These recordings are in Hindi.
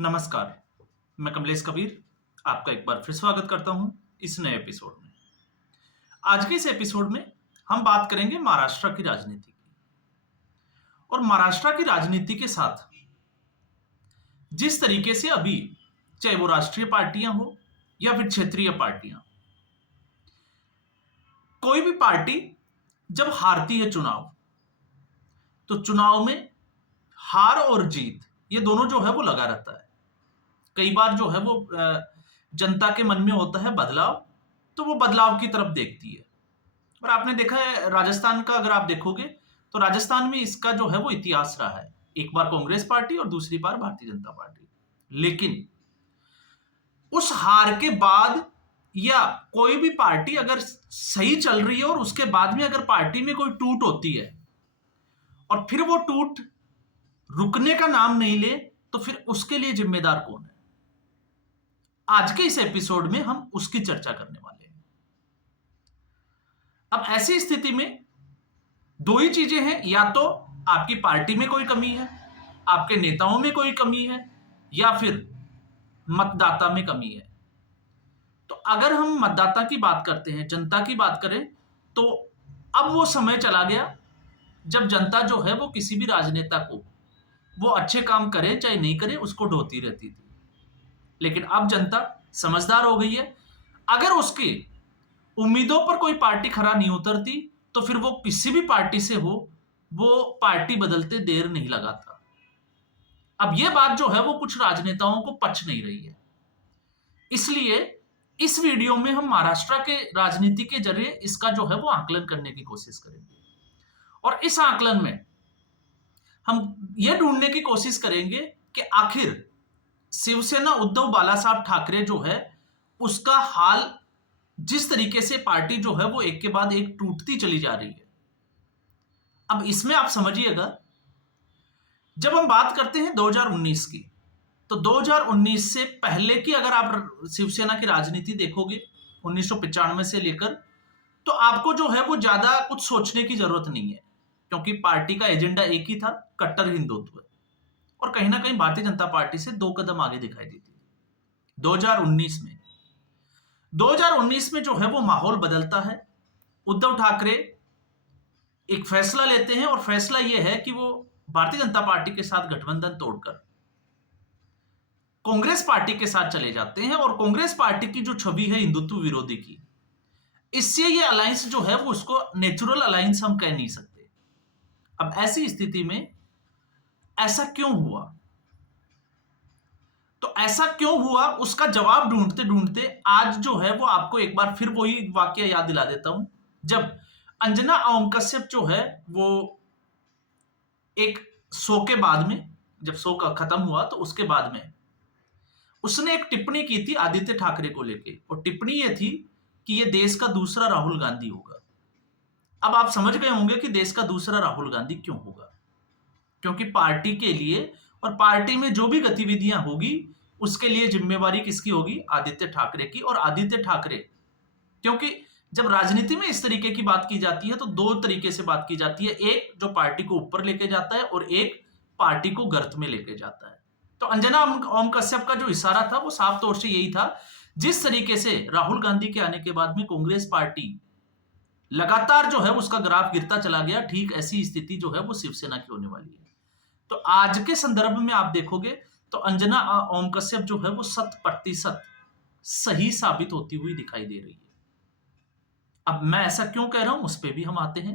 नमस्कार, मैं कमलेश कबीर आपका एक बार फिर स्वागत करता हूं इस नए एपिसोड में। आज के इस एपिसोड में हम बात करेंगे महाराष्ट्र की राजनीति की और महाराष्ट्र की राजनीति के साथ जिस तरीके से अभी चाहे वो राष्ट्रीय पार्टियां हो या फिर क्षेत्रीय पार्टियां, कोई भी पार्टी जब हारती है चुनाव, तो चुनाव में हार और जीत ये दोनों जो है वो लगा रहता है। कई बार जो है वो जनता के मन में होता है बदलाव, तो वो बदलाव की तरफ देखती है। और आपने देखा है राजस्थान का, अगर आप देखोगे तो राजस्थान में इसका जो है वो इतिहास रहा है, एक बार कांग्रेस पार्टी और दूसरी बार भारतीय जनता पार्टी। लेकिन उस हार के बाद या कोई भी पार्टी अगर सही चल रही है और उसके बाद में अगर पार्टी में कोई टूट होती है और फिर वो टूट रुकने का नाम नहीं ले, तो फिर उसके लिए जिम्मेदार कौन है? आज के इस एपिसोड में हम उसकी चर्चा करने वाले हैं। अब ऐसी स्थिति में दो ही चीजें हैं, या तो आपकी पार्टी में कोई कमी है, आपके नेताओं में कोई कमी है, या फिर मतदाता में कमी है। तो अगर हम मतदाता की बात करते हैं, जनता की बात करें, तो अब वो समय चला गया जब जनता जो है वो किसी भी राजनेता को वो अच्छे काम करे चाहे नहीं करे उसको ढोती रहती थी। लेकिन अब जनता समझदार हो गई है। अगर उसकी उम्मीदों पर कोई पार्टी खरा नहीं उतरती, तो फिर वो किसी भी पार्टी से हो, वो पार्टी बदलते देर नहीं लगाता। अब ये बात जो है वो कुछ राजनेताओं को पच नहीं रही है। इसलिए इस वीडियो में हम महाराष्ट्र के राजनीति के जरिए इसका जो है वो आकलन करने की कोशिश करेंगे। और इस आकलन में हम ये ढूंढने की कोशिश करेंगे कि आखिर शिवसेना उद्धव बाला साहब ठाकरे जो है उसका हाल, जिस तरीके से पार्टी जो है वो एक के बाद एक टूटती चली जा रही है। अब इसमें आप समझिएगा, जब हम बात करते हैं 2019 की, तो 2019 से पहले की अगर आप शिवसेना की राजनीति देखोगे 1995 से लेकर, तो आपको जो है वो ज्यादा कुछ सोचने की जरूरत नहीं है, क्योंकि पार्टी का एजेंडा एक ही था, कट्टर हिंदुत्व, और कहीं ना कहीं भारतीय जनता पार्टी से दो कदम आगे दिखाई देती है। 2019 में जो है वो माहौल बदलता है। उद्धव ठाकरे एक फैसला लेते हैं और फैसला यह है कि वो भारतीय जनता पार्टी के साथ गठबंधन तोड़कर कांग्रेस पार्टी के साथ चले जाते हैं। और कांग्रेस पार्टी की जो छवि है हिंदुत्व विरोधी की, इससे ये अलायंस जो है वो उसको नेचुरल अलायंस हम कह नहीं सकते। अब ऐसी स्थिति में ऐसा क्यों हुआ? तो ऐसा क्यों हुआ उसका जवाब ढूंढते ढूंढते आज जो है वो आपको एक बार फिर वही वाकया याद दिला देता हूं, जब अंजना ओम कश्यप जो है वो एक शो के बाद में, जब शो का खत्म हुआ तो उसके बाद में उसने एक टिप्पणी की थी आदित्य ठाकरे को लेके, और टिप्पणी ये थी कि ये देश का दूसरा राहुल गांधी होगा। अब आप समझ गए होंगे कि देश का दूसरा राहुल गांधी क्यों होगा, क्योंकि पार्टी के लिए और पार्टी में जो भी गतिविधियां होगी उसके लिए जिम्मेवारी किसकी होगी? आदित्य ठाकरे की। और आदित्य ठाकरे, क्योंकि जब राजनीति में इस तरीके की बात की जाती है तो दो तरीके से बात की जाती है, एक जो पार्टी को ऊपर लेके जाता है और एक पार्टी को गर्त में लेके जाता है। तो अंजना ओम कश्यप का जो इशारा था वो साफ तौर से यही था। जिस तरीके से राहुल गांधी के आने के बाद में कांग्रेस पार्टी लगातार जो है उसका ग्राफ गिरता चला गया, ठीक ऐसी स्थिति जो है वो शिवसेना की होने वाली है। तो आज के संदर्भ में आप देखोगे तो अंजना ओम कश्यप जो है वो 100% सही साबित होती हुई दिखाई दे रही है। अब मैं ऐसा क्यों कह रहा हूं उस पर भी हम आते हैं।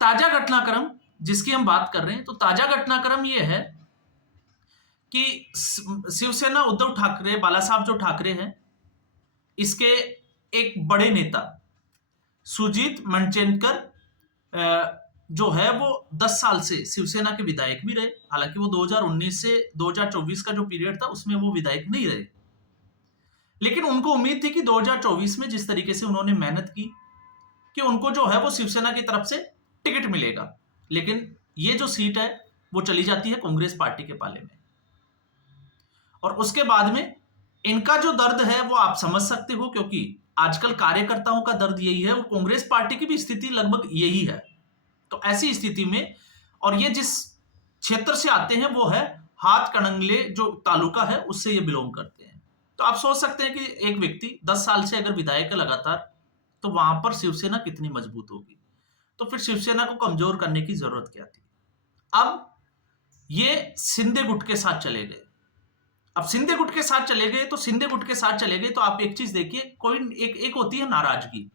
ताजा घटनाक्रम जिसकी हम बात कर रहे हैं, तो ताजा घटनाक्रम यह है कि शिवसेना उद्धव ठाकरे, बाला साहब जो ठाकरे हैं, इसके एक बड़े नेता सुजीत मनचेंदकर जो है वो 10 साल से शिवसेना के विधायक भी रहे। हालांकि वो 2019 से 2024 का जो पीरियड था उसमें वो विधायक नहीं रहे, लेकिन उनको उम्मीद थी कि 2024 में जिस तरीके से उन्होंने मेहनत की कि उनको जो है वो शिवसेना की तरफ से टिकट मिलेगा, लेकिन ये जो सीट है वो चली जाती है कांग्रेस पार्टी के पाले में। और उसके बाद में इनका जो दर्द है वो आप समझ सकते हो, क्योंकि आजकल कार्यकर्ताओं का दर्द यही है और कांग्रेस पार्टी की भी स्थिति लगभग यही है। तो ऐसी स्थिति में, और ये जिस क्षेत्र से आते हैं वो है हाथकणंगले जो तालुका है उससे ये बिलोंग करते हैं। तो आप सोच सकते हैं कि एक व्यक्ति 10 साल से अगर विधायक है लगातार, तो वहां पर शिवसेना कितनी मजबूत होगी। तो फिर शिवसेना को कमजोर करने की जरूरत क्या थी। अब ये शिंदे गुट के साथ चले गए। अब शिंदे गुट के साथ चले गए, तो शिंदे गुट के साथ चले गए तो आप एक चीज देखिए, कोई एक होती है नाराजगी।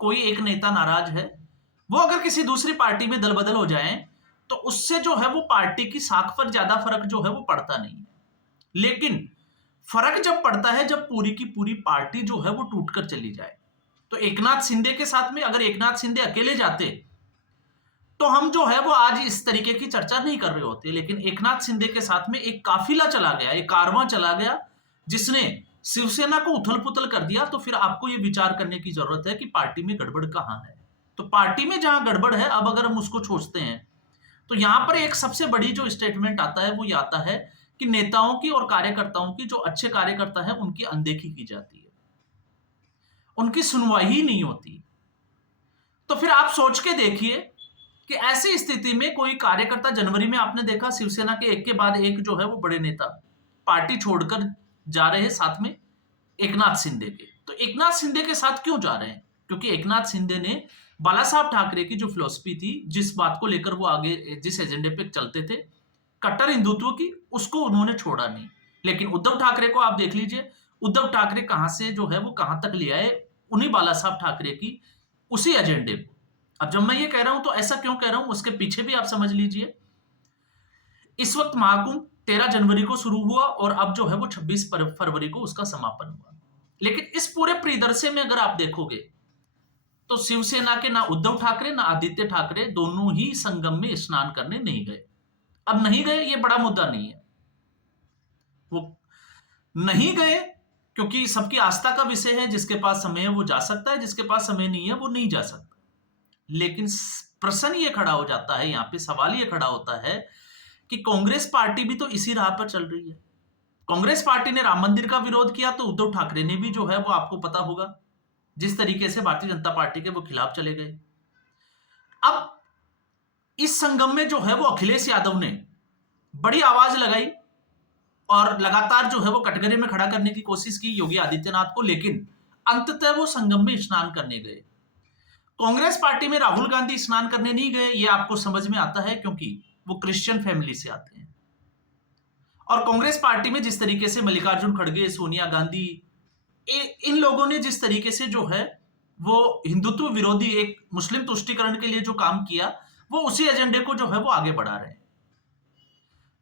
कोई एक नेता नाराज है, वो अगर किसी दूसरी पार्टी में दल बदल हो जाए तो उससे जो है वो पार्टी की साख पर ज्यादा फर्क जो है वो पड़ता नहीं है। लेकिन फर्क जब पड़ता है जब पूरी की पूरी पार्टी जो है वो टूटकर चली जाए। तो एकनाथ शिंदे के साथ में अगर एकनाथ शिंदे अकेले जाते तो हम जो है वो आज इस तरीके की चर्चा नहीं कर रहे होते। लेकिन एकनाथ शिंदे के साथ में एक काफिला चला गया, एक कारवां चला गया, जिसने शिवसेना को उथल पुथल कर दिया। तो फिर आपको ये विचार करने की जरूरत है कि पार्टी में गड़बड़ कहां है। तो पार्टी में जहां गड़बड़ है, अब अगर हम उसको सोचते हैं, तो यहां पर एक सबसे बड़ी जो स्टेटमेंट आता है वो ये आता है कि नेताओं की और कार्यकर्ताओं की, जो अच्छे कार्यकर्ता है उनकी अनदेखी की जाती है, उनकी सुनवाई ही नहीं होती। तो फिर आप सोच के देखिए कि ऐसी स्थिति में कोई कार्यकर्ता, जनवरी में आपने देखा शिवसेना के एक के बाद एक जो है वो बड़े नेता पार्टी छोड़कर जा रहे हैं साथ में एकनाथ शिंदे के। तो एकनाथ शिंदे के साथ क्यों जा रहे हैं? क्योंकि एकनाथ शिंदे ने बाला साहब ठाकरे की जो फिलॉसफी थी, जिस बात को लेकर वो आगे जिस एजेंडे पे चलते थे, कट्टर हिंदुत्व की, उसको उन्होंने छोड़ा नहीं। लेकिन उद्धव ठाकरे को आप देख लीजिए, उद्धव ठाकरे कहां से जो है वो कहां तक ले आए, उन्हीं बाला साहब ठाकरे की उसी एजेंडे को। अब जब मैं ये कह रहा हूं तो ऐसा क्यों कह रहा हूं, उसके पीछे भी आप समझ लीजिए। इस वक्त महाकुंभ 13 जनवरी को शुरू हुआ और अब जो है वो 26 फरवरी को उसका समापन हुआ। लेकिन इस पूरे परिदृश्य में अगर आप देखोगे तो शिवसेना के ना उद्धव ठाकरे ना आदित्य ठाकरे दोनों ही संगम में स्नान करने नहीं गए। अब नहीं गए, ये बड़ा मुद्दा नहीं है, वो नहीं गए क्योंकि सबकी आस्था का विषय है। जिसके पास समय है वो जा सकता है, जिसके पास समय नहीं है वो नहीं जा सकता। लेकिन प्रश्न ये खड़ा हो जाता है, यहां पे सवाल ये खड़ा होता है कि कांग्रेस पार्टी भी तो इसी राह पर चल रही है। कांग्रेस पार्टी ने राम मंदिर का विरोध किया तो उद्धव ठाकरे ने भी जो है वो, आपको पता होगा, जिस तरीके से भारतीय जनता पार्टी के वो खिलाफ चले गए। अब इस संगम में जो है वो अखिलेश यादव ने बड़ी आवाज लगाई और लगातार जो है वो कटघरे में खड़ा करने की कोशिश की योगी आदित्यनाथ को। लेकिन अंततः वो संगम में स्नान करने गए। कांग्रेस पार्टी में राहुल गांधी स्नान करने नहीं गए, ये आपको समझ में आता है क्योंकि वो क्रिश्चियन फैमिली से आते हैं। और कांग्रेस पार्टी में जिस तरीके से मल्लिकार्जुन खड़गे, सोनिया गांधी, इन लोगों ने जिस तरीके से जो है वो हिंदुत्व विरोधी, एक मुस्लिम तुष्टीकरण के लिए जो काम किया, वो उसी एजेंडे को जो है वो आगे बढ़ा रहे हैं।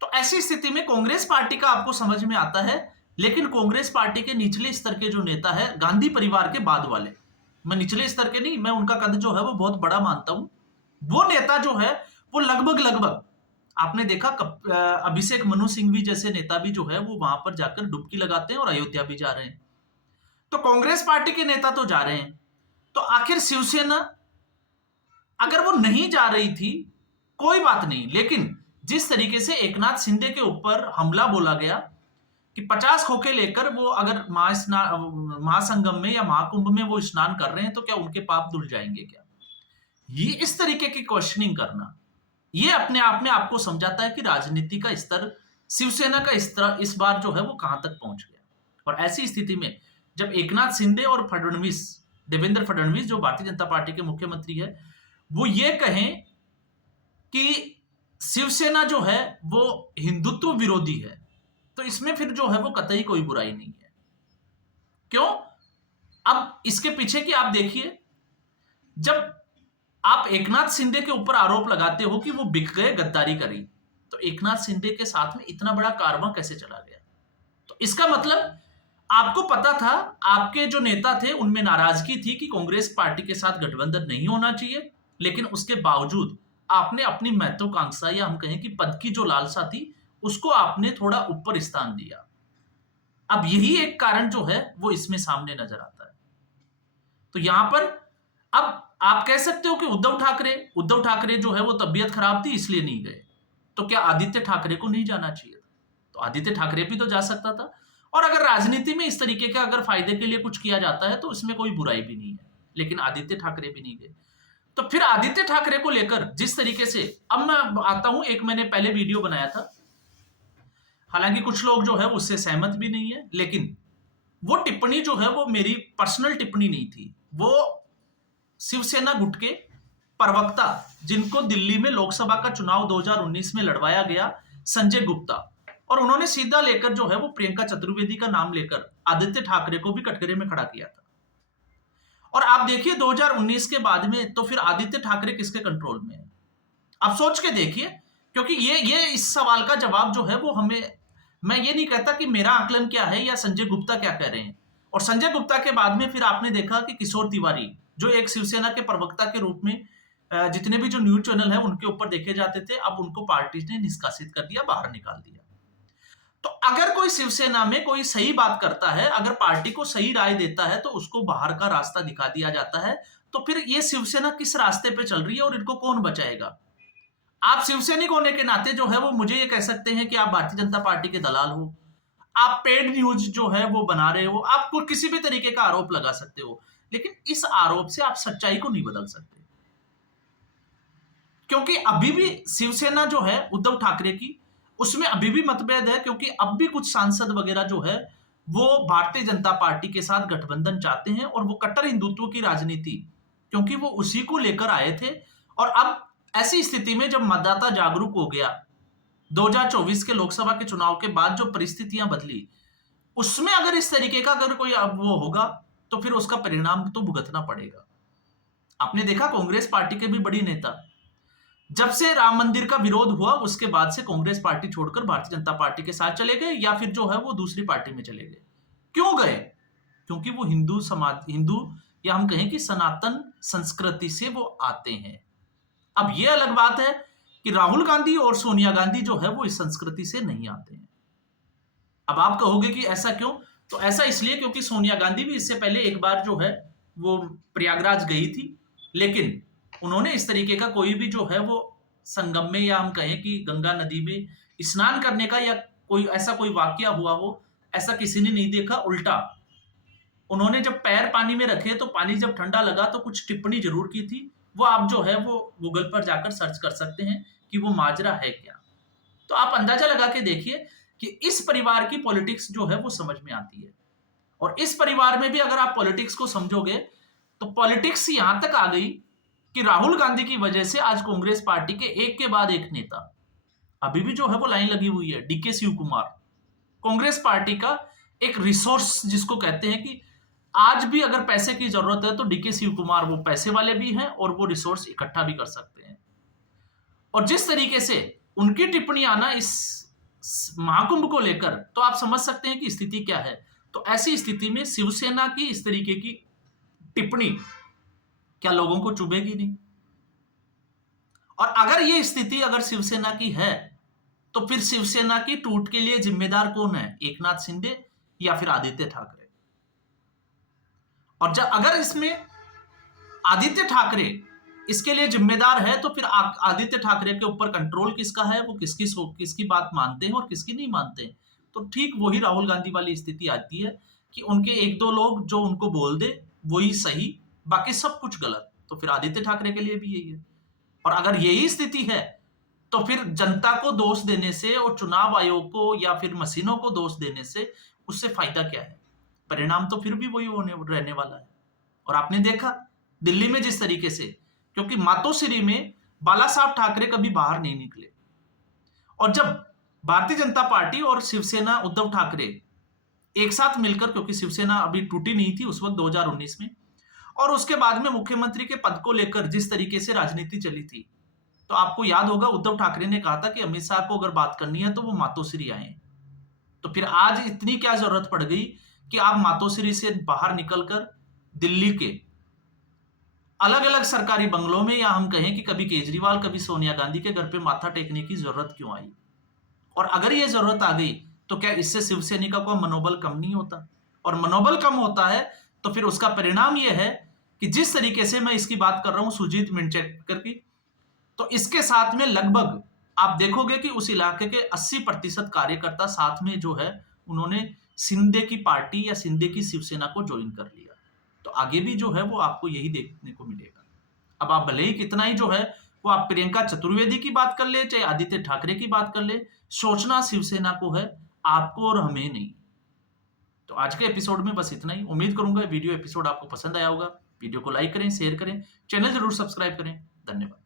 तो ऐसी स्थिति में कांग्रेस पार्टी का आपको समझ में आता है। लेकिन कांग्रेस पार्टी के निचले स्तर के जो नेता है, गांधी परिवार के बाद वाले, मैं निचले स्तर के नहीं, मैं उनका कद जो है वो बहुत बड़ा मानता हूं, वो नेता जो है वो लगभग आपने देखा अभिषेक मनु सिंघवी जैसे नेता भी जो है वो वहां पर जाकर डुबकी लगाते हैं और अयोध्या भी जा रहे हैं। तो कांग्रेस पार्टी के नेता तो जा रहे हैं, तो आखिर शिवसेना अगर वो नहीं जा रही थी कोई बात नहीं। लेकिन जिस तरीके से एकनाथ शिंदे के ऊपर हमला बोला गया कि 50 खोखे लेकर वो अगर महासंगम में या महाकुंभ में वो स्नान कर रहे हैं तो क्या उनके पाप धुल जाएंगे क्या? ये इस तरीके की क्वेश्चनिंग करना, ये अपने आप में आपको समझाता है कि राजनीति का स्तर, शिवसेना का स्तर इस बार जो है वो कहां तक पहुंच गया। और ऐसी स्थिति में जब एकनाथ शिंदे और फडणवीस, देवेंद्र फडणवीस जो भारतीय जनता पार्टी के मुख्यमंत्री है, वो ये कहें कि शिवसेना जो है वो हिंदुत्व विरोधी है, तो इसमें फिर जो है वो कतई कोई बुराई नहीं है। क्यों? अब इसके पीछे की आप देखिए, जब आप एकनाथ शिंदे के ऊपर आरोप लगाते हो कि वो बिक गए, गद्दारी करी, तो एकनाथ शिंदे के साथ में इतना बड़ा कारवां कैसे चला गया? तो इसका मतलब आपको पता था, आपके जो नेता थे उनमें नाराजगी थी कि कांग्रेस पार्टी के साथ गठबंधन नहीं होना चाहिए, लेकिन उसके बावजूद आपने अपनी महत्वाकांक्षा या हम कहें कि पद की जो लालसा थी उसको आपने थोड़ा ऊपर स्थान दिया। अब यही एक कारण जो है वो इसमें सामने नजर आता है। तो यहां पर अब आप कह सकते हो कि उद्धव ठाकरे जो है वो तबीयत खराब थी इसलिए नहीं गए, तो क्या आदित्य ठाकरे को नहीं जाना चाहिए था? तो आदित्य ठाकरे भी तो जा सकता था। और अगर राजनीति में इस तरीके का अगर फायदे के लिए कुछ किया जाता है तो इसमें कोई बुराई भी नहीं है, लेकिन आदित्य ठाकरे भी नहीं गए। तो फिर आदित्य ठाकरे को लेकर जिस तरीके से, अब मैं आता हूं, एक मैंने पहले वीडियो बनाया था हालांकि कुछ लोग जो है उससे सहमत भी नहीं है, लेकिन वो टिप्पणी जो है वो मेरी पर्सनल टिप्पणी नहीं थी। वो शिवसेना गुट के प्रवक्ता, जिनको दिल्ली में लोकसभा का चुनाव 2019 में लड़वाया गया, संजय गुप्ता, और उन्होंने सीधा लेकर जो है वो प्रियंका चतुर्वेदी का नाम लेकर आदित्य ठाकरे को भी कटघरे में खड़ा किया था। और आप देखिए 2019 के बाद में तो फिर आदित्य ठाकरे किसके कंट्रोल में है? आप सोच के देखिए, क्योंकि ये इस सवाल का जवाब जो है वो हमें, मैं ये नहीं कहता कि मेरा आकलन क्या है या संजय गुप्ता क्या कह रहे हैं। और संजय गुप्ता के बाद में फिर आपने देखा कि किशोर तिवारी, जो एक शिवसेना के प्रवक्ता के रूप में जितने भी जो न्यूज चैनल है उनके ऊपर देखे जाते थे, अब उनको पार्टी ने निष्कासित कर दिया, बाहर निकाल दिया। तो अगर कोई शिवसेना में कोई सही बात करता है, अगर पार्टी को सही राय देता है, तो उसको बाहर का रास्ता दिखा दिया जाता है। तो फिर ये शिवसेना किस रास्ते पे चल रही है और इनको कौन बचाएगा? आप शिवसैनिक होने के नाते जो है वो मुझे ये कह सकते हैं कि आप भारतीय जनता पार्टी के दलाल हो, आप पेड न्यूज जो है वो बना रहे हो, आपको किसी भी तरीके का आरोप लगा सकते हो, लेकिन इस आरोप से आप सच्चाई को नहीं बदल सकते। क्योंकि अभी भी शिवसेना जो है उद्धव ठाकरे की, उसमें अभी भी मतभेद है, क्योंकि अब भी कुछ सांसद वगैरह जो है वो भारतीय जनता पार्टी के साथ गठबंधन चाहते हैं, और वो कट्टर हिंदुत्व की राजनीति, क्योंकि वो उसी को लेकर आए थे। और अब ऐसी स्थिति में जब मतदाता जागरूक हो गया, 2024 के लोकसभा के चुनाव के बाद जो परिस्थितियां बदली, उसमें अगर इस तरीके का अगर कोई अब वो होगा, तो फिर उसका परिणाम तो भुगतना पड़ेगा। आपने देखा कांग्रेस पार्टी के भी बड़ी नेता, जब से राम मंदिर का विरोध हुआ उसके बाद से कांग्रेस पार्टी छोड़कर भारतीय जनता पार्टी के साथ चले गए, या फिर जो है वो दूसरी पार्टी में चले गए। क्यों गए? क्योंकि वो हिंदू समाज, हिंदू, या हम कहें कि सनातन संस्कृति से वो आते हैं। अब ये अलग बात है कि राहुल गांधी और सोनिया गांधी जो है वो इस संस्कृति से नहीं आते हैं। अब आप कहोगे कि ऐसा क्यों? तो ऐसा इसलिए क्योंकि सोनिया गांधी भी इससे पहले एक बार जो है वो प्रयागराज गई थी, लेकिन उन्होंने इस तरीके का कोई भी जो है वो संगम में, या हम कहें कि गंगा नदी में स्नान करने का या कोई ऐसा कोई वाकया हुआ हो, ऐसा किसी ने नहीं देखा। उल्टा उन्होंने जब पैर पानी में रखे तो पानी जब ठंडा लगा तो कुछ टिप्पणी जरूर की थी। वो आप जो है वो गूगल पर जाकर सर्च कर सकते हैं कि वो माजरा है क्या। तो आप अंदाजा लगा के देखिए कि इस परिवार की पॉलिटिक्स जो है वो समझ में आती है। और इस परिवार में भी अगर आप पॉलिटिक्स को समझोगे तो पॉलिटिक्स यहां तक आ गई कि राहुल गांधी की वजह से आज कांग्रेस पार्टी के एक के बाद एक नेता, अभी भी जो है वो लाइन लगी हुई है, डीके शिव कुमार, कांग्रेस पार्टी का एक रिसोर्स जिसको कहते हैं कि आज भी अगर पैसे की जरूरत है तो डीके शिव कुमार वो पैसे वाले भी हैं और वो रिसोर्स इकट्ठा भी कर सकते हैं। और जिस तरीके से उनकी टिप्पणी आना इस महाकुंभ को लेकर, तो आप समझ सकते हैं कि स्थिति क्या है। तो ऐसी स्थिति में शिवसेना की इस तरीके की टिप्पणी क्या लोगों को चुभेगी नहीं? और अगर ये स्थिति अगर शिवसेना की है, तो फिर शिवसेना की टूट के लिए जिम्मेदार कौन है? एकनाथ शिंदे या फिर आदित्य ठाकरे? और जब अगर इसमें आदित्य ठाकरे इसके लिए जिम्मेदार है, तो फिर आदित्य ठाकरे के ऊपर कंट्रोल किसका है? वो किसकी बात मानते हैं और किसकी नहीं मानते हैं। तो ठीक वही राहुल गांधी वाली स्थिति आती है कि उनके एक दो लोग जो उनको बोल दे वही सही, बाकी सब कुछ गलत। तो फिर आदित्य ठाकरे के लिए भी यही है। और अगर यही स्थिति है तो फिर जनता को दोष देने से और चुनाव आयोग को या फिर मशीनों को दोष देने से उससे फायदा क्या है? परिणाम तो फिर भी वही होने रहने वाला है। और आपने देखा दिल्ली में जिस तरीके से, क्योंकि मातोश्री में बाला साहब ठाकरे कभी बाहर नहीं निकले, और जब भारतीय जनता पार्टी और शिवसेना उद्धव ठाकरे एक साथ मिलकर, क्योंकि शिवसेना अभी टूटी नहीं थी उस वक्त 2019 में, और उसके बाद में मुख्यमंत्री के पद को लेकर जिस तरीके से राजनीति चली थी, तो आपको याद होगा उद्धव ठाकरे ने कहा था कि अमित शाह को अगर बात करनी है तो वो मातोश्री आए। तो फिर आज इतनी क्या जरूरत पड़ गई कि आप मातोश्री से बाहर निकलकर दिल्ली के अलग अलग सरकारी बंगलों में, या हम कहें कि कभी केजरीवाल कभी सोनिया गांधी के घर पे माथा टेकने की जरूरत क्यों आई? और अगर ये जरूरत आ गई तो क्या इससे शिवसैनिका का मनोबल कम नहीं होता? और मनोबल कम होता है तो फिर उसका परिणाम यह है कि जिस तरीके से मैं इसकी बात कर रहा हूं सुजीत मिंचेकर की, तो इसके साथ में लगभग आप देखोगे कि उस इलाके के 80% कार्यकर्ता साथ में जो है उन्होंने शिंदे की पार्टी या शिंदे की शिवसेना को ज्वाइन कर लिया। तो आगे भी जो है वो आपको यही देखने को मिलेगा। अब आप भले ही कितना ही जो है वो आप प्रियंका चतुर्वेदी की बात कर ले, चाहे आदित्य ठाकरे की बात कर ले, सोचना शिवसेना को है, आपको और हमें नहीं। तो आज के एपिसोड में बस इतना ही। उम्मीद करूंगा वीडियो एपिसोड आपको पसंद आया होगा। वीडियो को लाइक करें, शेयर करें, चैनल जरूर सब्सक्राइब करें। धन्यवाद।